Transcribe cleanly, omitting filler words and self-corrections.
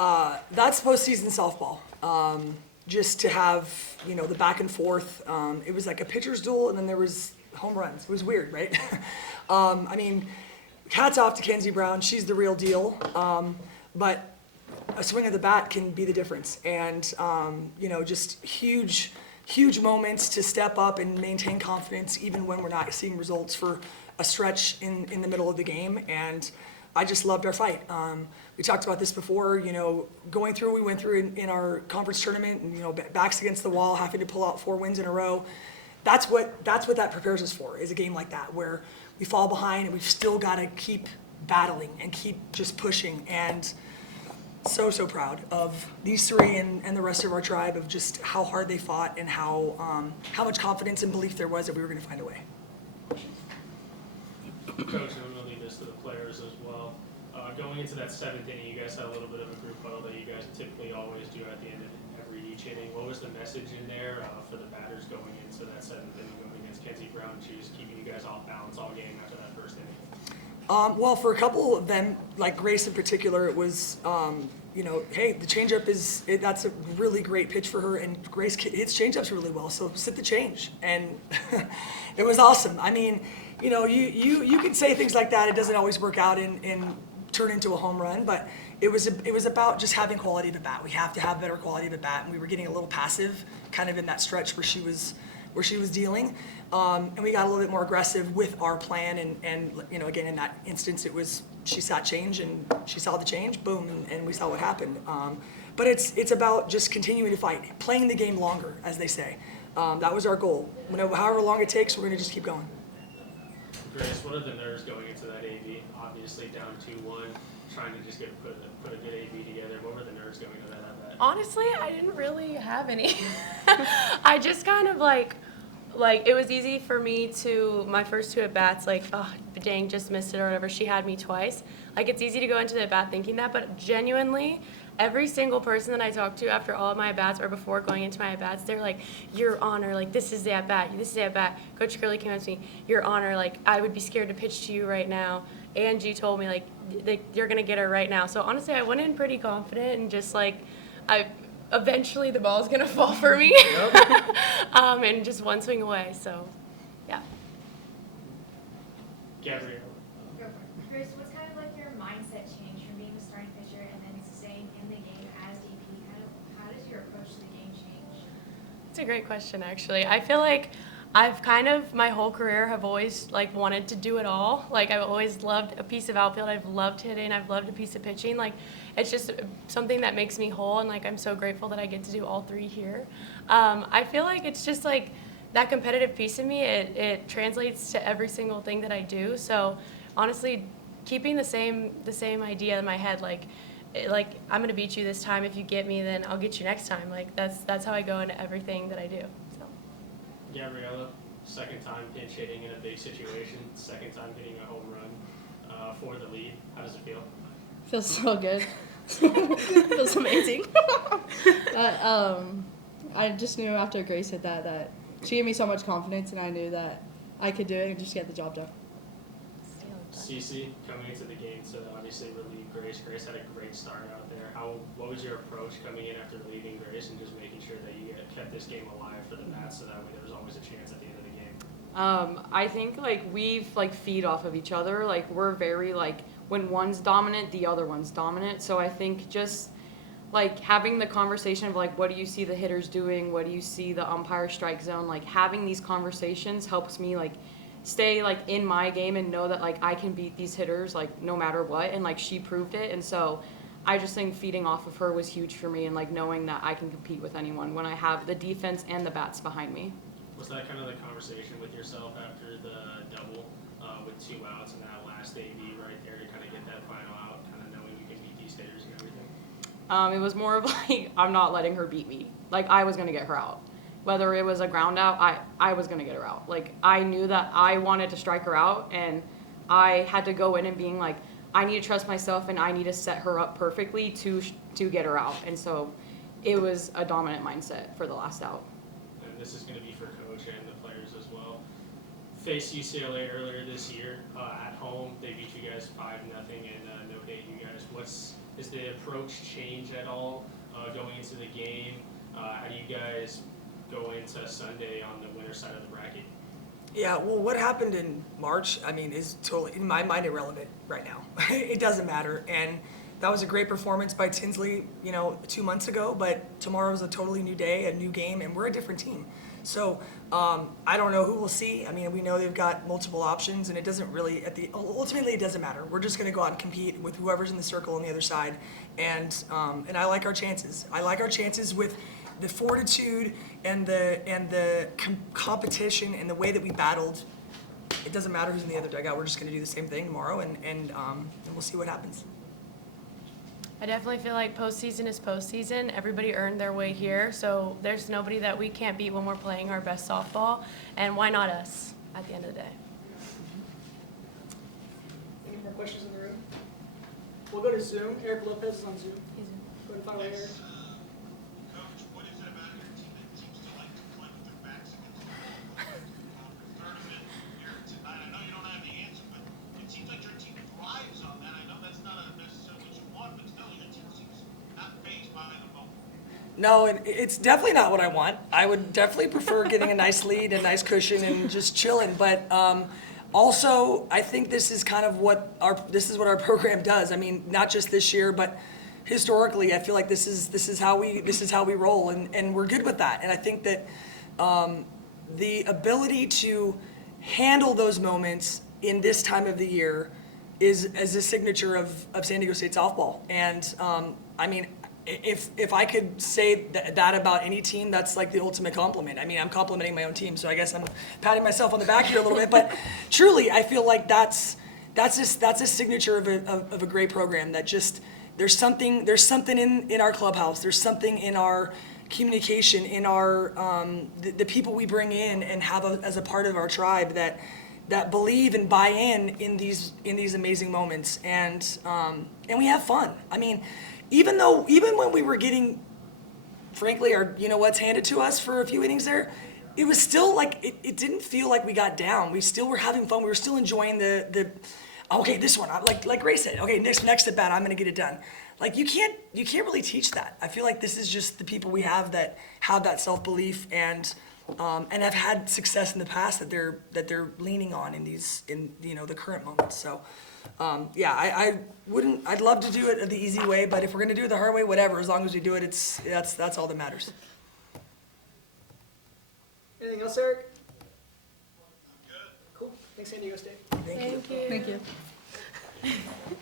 That's postseason softball. Just to have, the back and forth. It was like a pitcher's duel, and then there was home runs. It was weird, right? I mean, hats off to Kenzie Brown. She's the real deal. But a swing of the bat can be the difference. And, just huge moments to step up and maintain confidence even when we're not seeing results for a stretch in the middle of the game. And I just loved our fight. We talked about this before, going through, we went through in our conference tournament and, backs against the wall, having to pull out 4 wins in a row. That's what that prepares us for, is a game like that where we fall behind and we've still got to keep battling and keep just pushing. And so proud of these 3 and the rest of our tribe, of just how hard they fought and how much confidence and belief there was that we were going to find a way. Coach, I'm going to leave this to the players as well. Going into that 7th inning, you guys had a little bit of a group huddle that you guys typically always do at the end of each inning. What was the message in there for the batters going into that 7th inning, going against Kenzie Brown? She was keeping you guys off balance all game after that first inning. Well, for a couple of them, like Grace in particular, it was, hey, the changeup that's a really great pitch for her, and Grace hits changeups really well, so sit the change. And it was awesome. I mean, you can say things like that. It doesn't always work out and turn into a home run, but it was about just having quality of at bat. We have to have better quality of at bat, and we were getting a little passive, kind of in that stretch where she was dealing, and we got a little bit more aggressive with our plan. And again, in that instance, it was she sat change and she saw the change, boom, and we saw what happened. But it's about just continuing to fight, playing the game longer, as they say. That was our goal. However long it takes, we're going to just keep going. Grace, what are the nerves going into that AB? Obviously down 2-1, trying to just put a good AB together. What were the nerves going into that at bat? Honestly, I didn't really have any. I just kind of like it was easy for me to, my first 2 at bats, dang, just missed it or whatever. She had me twice. It's easy to go into the at bat thinking that, but genuinely, every single person that I talked to after all of my at-bats or before going into my at-bats, they're like, Your Honor, this is the at-bat, this is the at-bat. Coach Curley came up to me, Your Honor, I would be scared to pitch to you right now. Angie told me, you're going to get her right now. So honestly, I went in pretty confident and just eventually the ball's going to fall for me. Yep. And just one swing away, so yeah. Gabrielle. Chris, what's kind of your mindset change from being a starting pitcher and then staying in the game as DP? How does your approach to the game change? It's a great question, actually. I feel like I've kind of, my whole career, have always wanted to do it all. I've always loved a piece of outfield. I've loved hitting. I've loved a piece of pitching. It's just something that makes me whole, and I'm so grateful that I get to do all 3 here. I feel like it's just that competitive piece of me. It translates to every single thing that I do. So honestly, keeping the same idea in my head, I'm gonna beat you this time. If you get me, then I'll get you next time. That's how I go into everything that I do. So. Gabriella, second time pinch hitting in a big situation, second time hitting a home run for the lead. How does it feel? Feels so good. Feels amazing. I just knew after Grace hit that she gave me so much confidence, and I knew that I could do it and just get the job done. Cece, coming into the game to obviously relieve Grace. Grace had a great start out there. What was your approach coming in after relieving Grace and just making sure that you kept this game alive for the Mats, so that way there was always a chance at the end of the game? I think we've feed off of each other. We're very when one's dominant, the other one's dominant. So I think just having the conversation of what do you see the hitters doing? What do you see the umpire strike zone? Having these conversations helps me stay in my game and know that I can beat these hitters no matter what, and she proved it. And so I just think feeding off of her was huge for me, and knowing that I can compete with anyone when I have the defense and the bats behind me. Was that kind of the conversation with yourself after the double with 2 outs and that last AB right there to kind of get that final out, kind of knowing you can beat these hitters and everything? It was more of I'm not letting her beat me. I was going to get her out. Whether it was a ground out, I was going to get her out. I knew that I wanted to strike her out, and I had to go in and being I need to trust myself, and I need to set her up perfectly to get her out. And so it was a dominant mindset for the last out. And this is going to be for Coach and the players as well. Faced UCLA earlier this year at home. They beat you guys 5-0 and no-hit you guys Is the approach change at all going into the game? How do you guys go into Sunday on the winner side of the bracket? Yeah, well, what happened in March, I mean, is totally, in my mind, irrelevant right now. It doesn't matter. And that was a great performance by Tinsley, 2 months ago, but tomorrow's a totally new day, a new game, and we're a different team. So I don't know who we'll see. I mean, we know they've got multiple options, and it doesn't really, ultimately, it doesn't matter. We're just going to go out and compete with whoever's in the circle on the other side. And I like our chances. I like our chances with the fortitude and the competition and the way that we battled. It doesn't matter who's in the other dugout. We're just going to do the same thing tomorrow, and we'll see what happens. I definitely feel like postseason is postseason. Everybody earned their way here, so there's nobody that we can't beat when we're playing our best softball, and why not us at the end of the day? Any more questions in the room? We'll go to Zoom. Eric Lopez is on Zoom. Go to final Eric. Coach, what is it about your team that seems to like to play with their backs against the tournament here tonight? I know you don't have the answer, but it seems like your team thrives on that. I know that's not necessarily what you want, but still, your team seems not fazed by the moment. No, and it's definitely not what I want. I would definitely prefer getting a nice lead, a nice cushion, and just chilling. But also, I think this is kind of what our program does. I mean, not just this year, but historically, I feel like this is how we roll, and we're good with that. And I think that the ability to handle those moments in this time of the year is a signature of San Diego State softball. And I mean, if I could say that about any team, that's like the ultimate compliment. I mean, I'm complimenting my own team, so I guess I'm patting myself on the back here a little bit. But truly, I feel like that's a signature of a great program. That just there's something in our clubhouse. There's something in our communication, in our the people we bring in and have as a part of our tribe that believe and buy in these amazing moments, and we have fun. I mean, even when we were getting, frankly, our what's handed to us for a few innings there, it was still like it didn't feel like we got down. We still were having fun. We were still enjoying the okay, this one, like Ray said, okay, next at bat, I'm gonna get it done. Like you can't really teach that. I feel like this is just the people we have that have that self-belief and have had success in the past that they're leaning on in the current moments. So yeah, I'd love to do it the easy way, but if we're gonna do it the hard way, whatever, as long as we do it, that's all that matters. Anything else, Eric? Good. Cool. Thanks, San Diego State. Thank you. Thank you. Thank you.